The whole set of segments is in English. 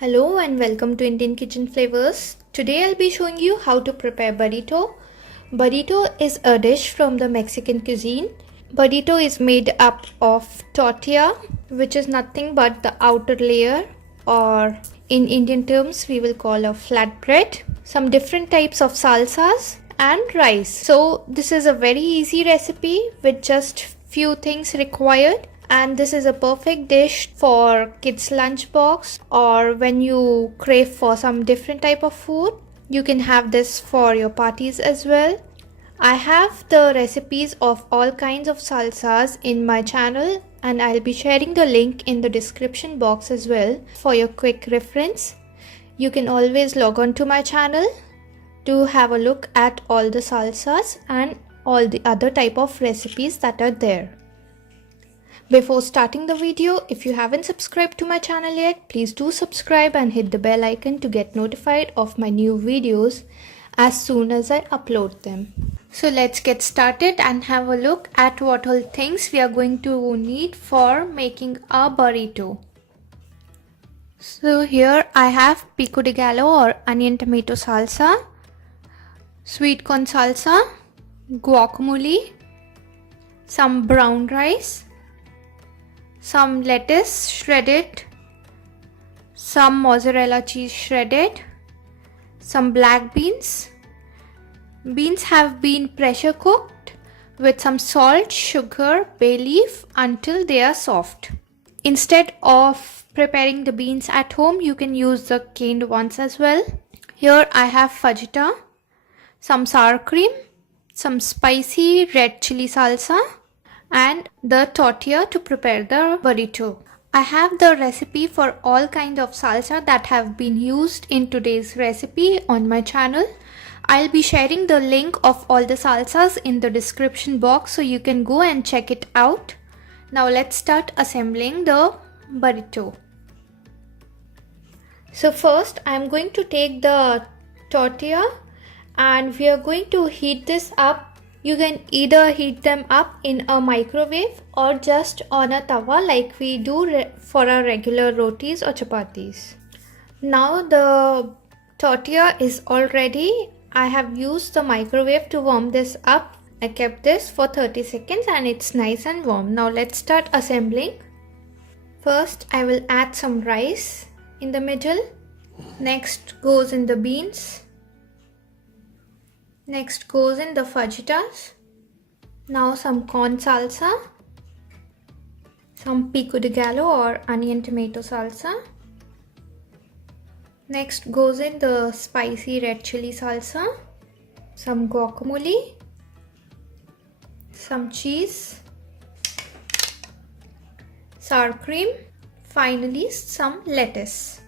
Hello and welcome to Indian Kitchen Flavors. Today I'll be showing you how to prepare burrito. Burrito is a dish from the Mexican cuisine. Burrito is made up of tortilla, which is nothing but the outer layer, or in Indian terms we will call a flatbread, some different types of salsas and rice. So this is a very easy recipe with just few things required. And this is a perfect dish for kids' lunchbox, or when you crave for some different type of food. You can have this for your parties as well. I have the recipes of all kinds of salsas in my channel, and I'll be sharing the link in the description box as well for your quick reference. You can always log on to my channel to have a look at all the salsas and all the other type of recipes that are there. Before starting the video, if you haven't subscribed to my channel yet, please do subscribe and hit the bell icon to get notified of my new videos as soon as I upload them. So let's get started and have a look at what all things we are going to need for making a burrito. So here I have pico de gallo or onion tomato salsa, sweet corn salsa, guacamole, some brown rice, some lettuce shredded, some mozzarella cheese shredded, some black beans. Beans have been pressure cooked with some salt, sugar, bay leaf until they are soft. Instead of preparing the beans at home, you can use the canned ones as well. Here I have fajita, some sour cream, some spicy red chili salsa, and the tortilla to prepare the burrito. I have the recipe for all kinds of salsa that have been used in today's recipe on my channel. I'll be sharing the link of all the salsas in the description box so you can go and check it out. Now let's start assembling the burrito. So first I'm going to take the tortilla and we are going to heat this up. You can either heat them up in a microwave or just on a tawa like we do for our regular rotis or chapatis. Now the tortilla is all ready. I have used the microwave to warm this up. I kept this for 30 seconds and it's nice and warm. Now let's start assembling. First I will add some rice in the middle. Next goes in the beans. Next goes in the fajitas. Now some corn salsa, some pico de gallo or onion tomato salsa. Next goes in the spicy red chili salsa, some guacamole, some cheese, sour cream, finally some lettuce.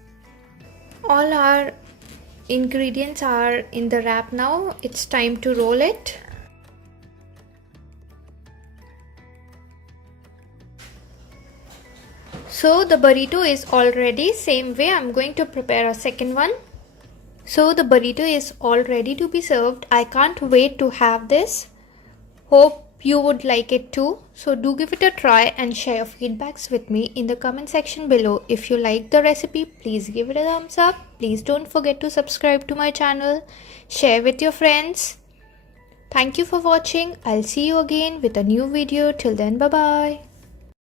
All our ingredients are in the wrap now. It's time to roll it. So the burrito is all ready. Same way I'm going to prepare a second one. So the burrito is all ready to be served. I can't wait to have this. Hope you would like it too. So do give it a try and share your feedbacks with me in the comment section below. If you like the recipe, please give it a thumbs up. Please don't forget to subscribe to my channel. Share with your friends. Thank you for watching. I'll see you again with a new video. Till then, bye bye.